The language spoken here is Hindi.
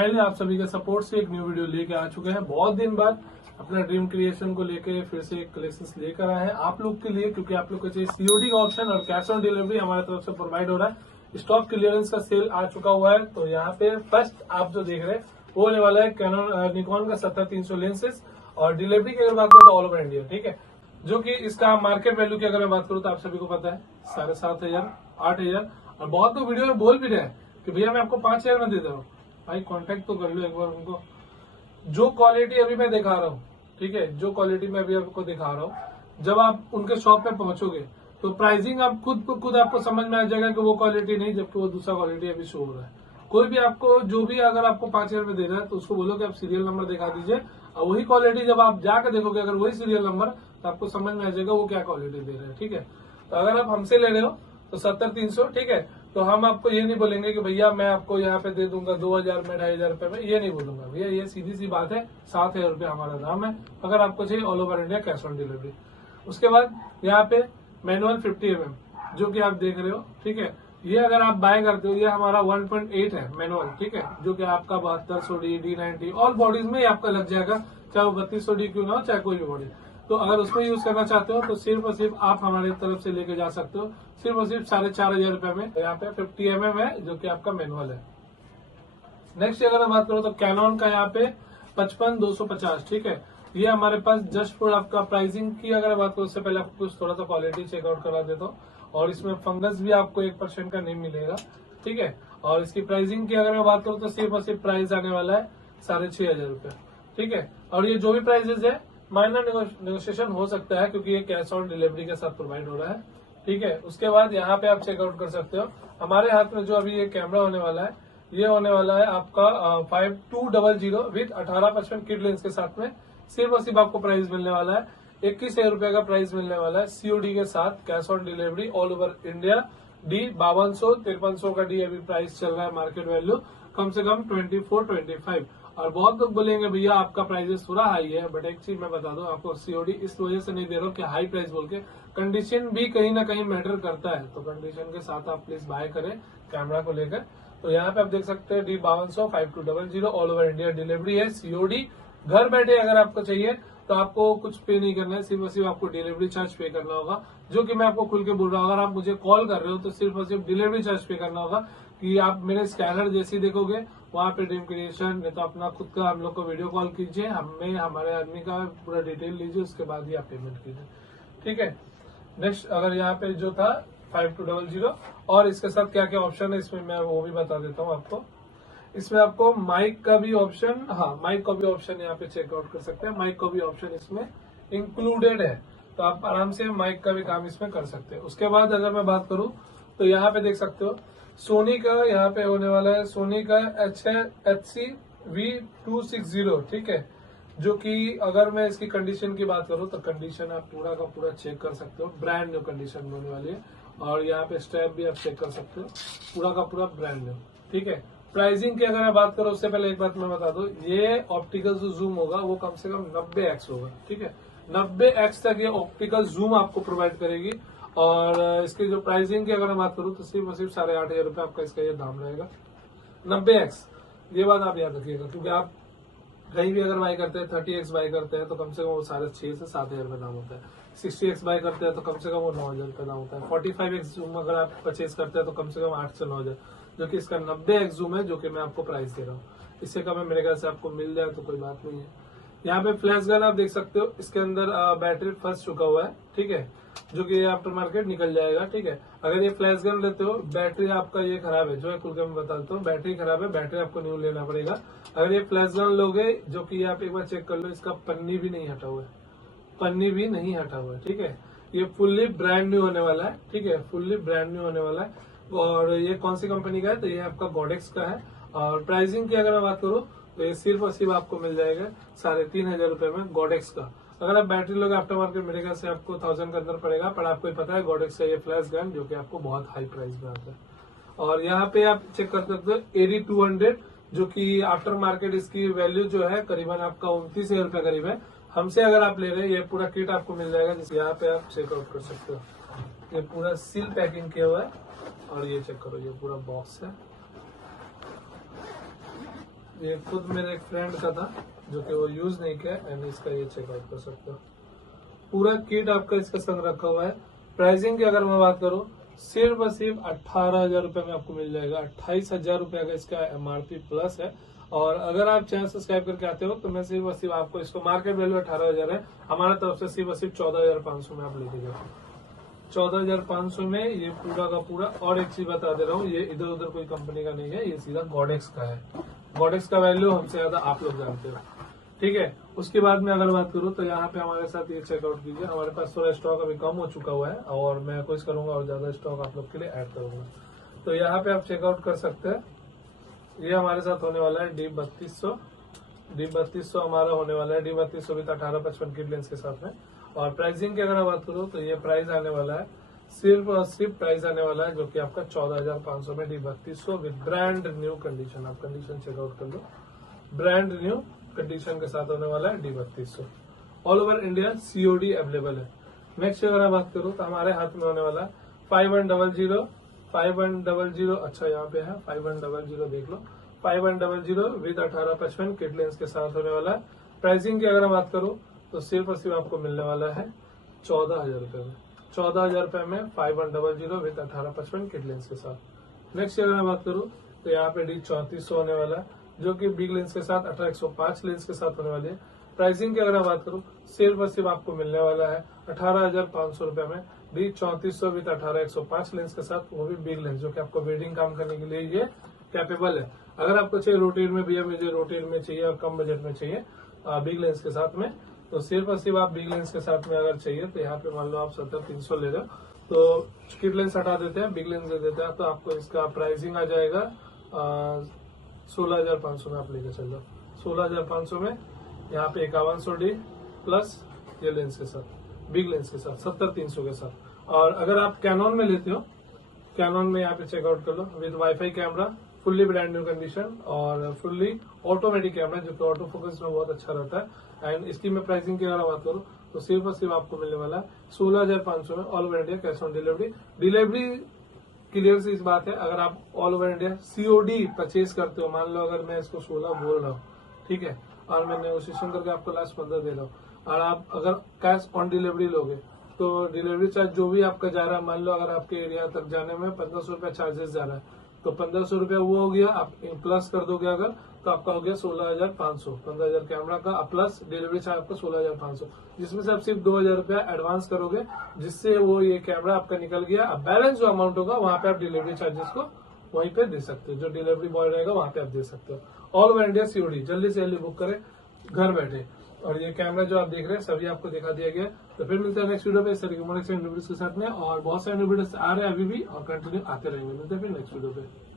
फाइनली आप सभी के सपोर्ट से एक न्यू वीडियो लेके आ चुके हैं। बहुत दिन बाद अपना ड्रीम क्रिएशन को लेके फिर से एक कलेक्शंस लेकर आए हैं आप लोग के लिए, क्योंकि आप लोग को चाहिए सीओडी का ऑप्शन और कैश ऑन डिलीवरी हमारी तरफ से प्रोवाइड हो रहा है। स्टॉक क्लियरेंस का सेल आ चुका हुआ है। तो यहाँ पे फर्स्ट आप जो देख रहे हैं वो होने वाला है कैनन निकॉन का 70-300 लेंसेज, और डिलीवरी की अगर बात करें तो ऑल ओवर इंडिया, ठीक है। जो कि इसका मार्केट वैल्यू की अगर मैं बात करूँ तो आप सभी को पता है 7,500 8,000, और बहुत लोग वीडियो में बोल भी रहे हैं कि भैया मैं आपको 5,000 में दे दे रहा हूँ। भाई कांटेक्ट तो कर लो एक बार उनको। जो क्वालिटी अभी मैं दिखा रहा हूँ, ठीक है, जो क्वालिटी मैं अभी आपको दिखा रहा हूँ, जब आप उनके शॉप पे पहुंचोगे तो प्राइसिंग आप खुद आपको समझ में आ जाएगा कि वो क्वालिटी नहीं, जबकि वो दूसरा क्वालिटी अभी शो हो रहा है। कोई भी आपको जो भी अगर आपको 5,000 में दे रहा है तो उसको बोलो कि आप सीरियल नंबर दिखा दीजिए, और वही क्वालिटी जब आप जाकर देखोगे अगर वही सीरियल नंबर, तो आपको समझ में आ जाएगा वो क्या क्वालिटी दे रहे हैं, ठीक है। तो अगर आप हमसे ले रहे हो तो 70-300, ठीक है, तो हम आपको ये नहीं बोलेंगे कि भैया मैं आपको यहाँ पे दे दूंगा 2,000 में 2,500 रुपए में, ये नहीं बोलूंगा भैया। ये सीधी सी बात है, 7,000 रुपये हमारा दाम है अगर आपको चाहिए all over India cash on delivery. उसके बाद यहाँ पे मैनुअल 50 mm जो कि आप देख रहे हो, ठीक है, ये अगर आप बाय करते हो, ये हमारा 1.8 है मैनुअल, ठीक है, जो कि आपका 7200D D90 ऑल बॉडीज में ही आपका लग जाएगा, चाहे वो 3200D क्यों ना हो, चाहे कोई भी बॉडी। तो अगर उसमें यूज करना चाहते हो तो सिर्फ और सिर्फ आप हमारी तरफ से लेके जा सकते हो, सिर्फ और सिर्फ 4,500 रुपए में। यहाँ पे 50 mm है जो कि आपका मैनुअल है। नेक्स्ट अगर मैं बात करूँ तो कैनन का यहाँ पे 55-250, ठीक है, ये हमारे पास जस्ट फॉर आपका प्राइसिंग की अगर बात करूँ, उससे पहले आपको कुछ थोड़ा सा क्वालिटी चेकआउट करा देता हूँ। और इसमें फंगस भी आपको 1% का नहीं मिलेगा, ठीक है। और इसकी प्राइसिंग की अगर मैं बात करूँ तो सिर्फ और सिर्फ प्राइस आने वाला है 6,500 रुपए, ठीक है। और ये जो भी प्राइसेस है माइनर नेगोशिएशन हो सकता है, क्योंकि ये कैश ऑन डिलीवरी के साथ प्रोवाइड हो रहा है, ठीक है। उसके बाद यहाँ पे आप चेकआउट कर सकते हो हमारे हाथ में जो अभी ये कैमरा होने वाला है, ये होने वाला है आपका 5200 विद 18-55 किट लेंस के साथ में। सिर्फ और सिर्फ आपको प्राइस मिलने वाला है 21,000 रुपए का प्राइस मिलने वाला है सीओडी के साथ, cash on delivery all over India. D 5200-5300 का डी अभी प्राइस चल रहा है, मार्केट वैल्यू कम से कम 24-25। और बहुत लोग बोलेंगे भैया आपका प्राइस थोड़ा हाई है, बट एक चीज मैं बता दूं आपको, सीओडी इस वजह से नहीं दे रहा हूँ कि हाई प्राइस बोल के, कंडीशन भी कहीं ना कहीं मैटर करता है। तो कंडीशन के साथ आप प्लीज बाय करें कैमरा को लेकर। तो यहाँ पे आप देख सकते हैं D 5200 5200 all over India delivery है, सीओडी। घर बैठे अगर आपको चाहिए तो आपको कुछ पे नहीं करना है, सिर्फ और सिर्फ आपको डिलीवरी चार्ज पे करना होगा, जो कि मैं आपको खुल के बोल रहा हूँ। अगर आप मुझे कॉल कर रहे हो तो सिर्फ और सिर्फ डिलीवरी चार्ज पे करना होगा, कि आप मेरे स्कैनर जैसे ही देखोगे वहाँ पे ड्रीम क्रिएशन, नहीं तो अपना खुद का हम लोग को वीडियो कॉल कीजिए, हमें हमारे आदमी का पूरा डिटेल लीजिए, उसके बाद ही आप पेमेंट कीजिए, ठीक है। नेक्स्ट अगर यहाँ पे जो था 5200, और इसके साथ क्या क्या ऑप्शन है इसमें मैं वो भी बता देता हूँ आपको। इसमें आपको माइक का भी ऑप्शन, हाँ माइक का भी ऑप्शन यहाँ पे चेकआउट कर सकते हैं, माइक का भी ऑप्शन इसमें इंक्लूडेड है, तो आप आराम से माइक का भी काम इसमें कर सकते हैं। उसके बाद अगर मैं बात करूँ तो यहाँ पे देख सकते हो सोनी का यहाँ पे होने वाला है, सोनी का HC V260, ठीक है, जो कि अगर मैं इसकी कंडीशन की बात करूँ तो कंडीशन आप पूरा का पूरा चेक कर सकते हो, ब्रांड न्यू कंडीशन में होने वाली है। और यहाँ पे स्ट्रैप भी आप चेक कर सकते हो, पूरा का पूरा ब्रांड न्यू, ठीक है। प्राइसिंग की अगर मैं बात करूँ उससे पहले एक बात मैं बता दूं, ये ऑप्टिकल जो जूम होगा वो कम से कम 90x होगा, ठीक है, 90x तक ये ऑप्टिकल जूम आपको प्रोवाइड करेगी। और इसकी जो प्राइसिंग की अगर मैं बात करूँ तो सिर्फ और सिर्फ 8,500 रुपए आपका इसका ये दाम रहेगा, 90x। ये बात आप याद रखिएगा, क्योंकि आप कहीं भी अगर बाय करते हैं 30x बाय करते हैं तो कम से कम वो 6,500 से 7,000 रुपए दाम होता है, 60x बाय करते हैं तो कम से कम वो 9,000 रुपए दाम होता है, 45x जूम अगर आप परचेज करते हैं तो कम से कम 8 से 9,000, जो कि इसका 90x जूम है, जो कि मैं आपको प्राइस दे रहा हूँ। इससे कम है मेरे ख्याल से आपको मिल जाए तो कोई बात नहीं है। यहाँ पे फ्लैश गन आप देख सकते हो, इसके अंदर बैटरी फंस चुका हुआ है, ठीक है, जो कि आफ्टर मार्केट निकल जाएगा, ठीक है। अगर ये फ्लैश गन लेते हो, बैटरी आपका ये खराब है, जो है खुल के मैं बताता हूँ, बैटरी खराब है, बैटरी आपको न्यू लेना पड़ेगा। अगर ये फ्लैश गन लोगे, जो कि आप एक बार चेक कर लो, इसका पन्नी भी नहीं हटा हुआ है, पन्नी भी नहीं हटा हुआ है, ठीक है। ये फुल्ली ब्रांड न्यू होने वाला है, ठीक है, फुल्ली ब्रांड न्यू होने वाला है। और ये कौन सी कंपनी का है, तो ये आपका गॉडेक्स का है। और प्राइसिंग की अगर मैं बात करूँ तो ये सिर्फ और सिर्फ आपको मिल जाएगा 3,500 रुपए में गॉडेक्स का। अगर आप बैटरी लोगे आफ्टर मार्केट मेरे ख्याल से आपको 1,000 के अंदर पड़ेगा, पर आपको ही पता है गॉडेक्स का ये फ्लैश गन जो कि आपको बहुत हाई प्राइस में आता है। और यहाँ पे आप चेक कर सकते हो AD200, जो कि आफ्टर मार्केट इसकी वैल्यू जो है करीबन आपका 29,000 रुपए करीब है। हमसे अगर आप ले रहे हैं ये पूरा किट आपको मिल जाएगा, जिस यहाँ पे आप चेकआउट कर सकते हो, ये पूरा सील पैकिंग किया हुआ है। और ये चेक करो, ये पूरा बॉक्स है, ये खुद मेरे एक फ्रेंड का था जो कि वो यूज नहीं किया, एंड इसका ये चेकआउट कर सकते हो। पूरा किट आपका इसका संग रखा हुआ है। प्राइसिंग की अगर मैं बात करूं, सिर्फ और सिर्फ 18,000 रुपए में आपको मिल जाएगा। 28,000 रुपए का इसका MRP प्लस है। और अगर आप चैनल सब्सक्राइब करके आते हो तो मैं सिर्फ और सिर्फ आपको, इसको मार्केट वैल्यू 18,000 है, हमारा तरफ से सिर्फ और सिर्फ 14,500 में आप लेके जाओ। 14,500 में ये पूरा का पूरा। और एक चीज बता दे रहा हूँ, ये इधर उधर कोई कंपनी का नहीं है, ये सीधा गॉडेक्स का है। गॉडेक्स का वैल्यू हमसे ज्यादा आप लोग जानते हो, ठीक है। उसके बाद में अगर बात करूँ तो यहाँ पे हमारे साथ ये चेकआउट कीजिए। हमारे पास थोड़ा स्टॉक अभी कम हो चुका हुआ है और मैं कोशिश करूंगा और ज्यादा स्टॉक आप लोग के लिए ऐड करूंगा। तो यहाँ पे आप चेकआउट कर सकते हैं। ये हमारे साथ होने वाला है D3200 हमारा होने वाला है। D3200 विद 1855 किट लेंस के साथ में। और प्राइसिंग की अगर मैं बात करूँ तो ये प्राइस आने वाला है, सिर्फ और सिर्फ प्राइस आने वाला है जो कि आपका 14,500 में D3200 with brand new condition. आप कंडीशन चेकआउट कर लो, ब्रांड न्यू कंडीशन के साथ होने वाला है D3200। All over India COD available है। नेक्स्ट अगर मैं बात करूँ तो हमारे हाथ में होने वाला है 5100 अच्छा यहाँ पे है 5100, देख लो 5100 विद 1855 किट लेंस के साथ होने वाला है। प्राइसिंग की अगर मैं बात करूँ तो सिर्फ और सिर्फ आपको मिलने वाला है 14,000 रुपए में। 14,000 रुपए में 5100 विद 1855 किट लेंस के साथ। नेक्स्ट अगर मैं बात करूँ तो यहाँ पे D3400 होने वाला है जो कि बिग लेंस के साथ 18-105 लेंस के साथ होने वाली है। प्राइसिंग की अगर मैं बात करूँ सिर्फ और सिर्फ आपको मिलने वाला है 18,500 रुपए में D3400 विद 18-105 लेंस के साथ, वो भी बिग लेंस जो कि आपको वेडिंग काम करने के लिए ये कैपेबल है। अगर आपको चाहिए रोटेट में, भैया मुझे रोटेट में चाहिए और कम बजट में चाहिए बिग लेंस के साथ में, तो सिर्फ और सिर्फ आप बिग लेंस के साथ में अगर चाहिए तो यहाँ पे मान लो आप 70-300 ले रहे हो, तो किट लेंस हटा देते हैं, बिग लेंस दे देते हैं, तो आपको इसका प्राइसिंग आ जाएगा 16,500 में आप लेके चल जाओ। 16,500 में यहाँ पे 5100D प्लस ये लेंस के साथ, बिग लेंस के साथ 70-300 के साथ। और अगर आप कैनन में लेते हो, कैनन में यहाँ पे चेकआउट कर लो with wifi camera, fully brand new condition और फुल्ली ऑटोमेटिक कैमरा जो कि ऑटो फोकस में बहुत अच्छा रहता है। एंड इसकी मैं प्राइसिंग की अगर बात करूँ तो सिर्फ और सिर्फ आपको मिलने वाला है 16,500 में, all over India cash on delivery. Clear सी इस बात है, अगर आप all over India COD purchase करते हो, मान लो अगर मैं इसको 16 बोल रहा हूँ, ठीक है, और मैं नेगोशिएशन करके आपको लास्ट 15 दे रहा हूँ, और आप अगर कैश ऑन डिलीवरी लोगे तो डिलीवरी चार्ज जो भी आपका जा रहा है, मान लो अगर आपके एरिया तक जाने में 1,500 रुपया चार्जेस जा रहा है, तो 1,500 रुपया वो हो गया, आप प्लस कर दोगे अगर तो आपका हो गया 16,500। 15,000 कैमरा का प्लस डिलीवरी चार्ज आपका 16,500, जिसमें से आप सिर्फ 2,000 रुपया एडवांस करोगे, जिससे वो ये कैमरा आपका निकल गया। अब बैलेंस जो अमाउंट होगा वहां पे आप डिलीवरी चार्जेस को वहीं पे दे सकते हो, जो डिलीवरी बॉय रहेगा वहां पे आप दे सकते हो। ऑल ओवर इंडिया COD, जल्दी से जल्दी बुक करें घर बैठे। और ये कैमरा जो आप देख रहे हैं सभी आपको दिखा दिया गया। तो फिर मिलते हैं नेक्स्ट वीडियो पे इस तरीके वीडियोस के साथ में, और बहुत सारे वीडियोस आ रहे हैं अभी भी और कंटिन्यू आते रहेंगे। मिलते हैं फिर नेक्स्ट वीडियो पे।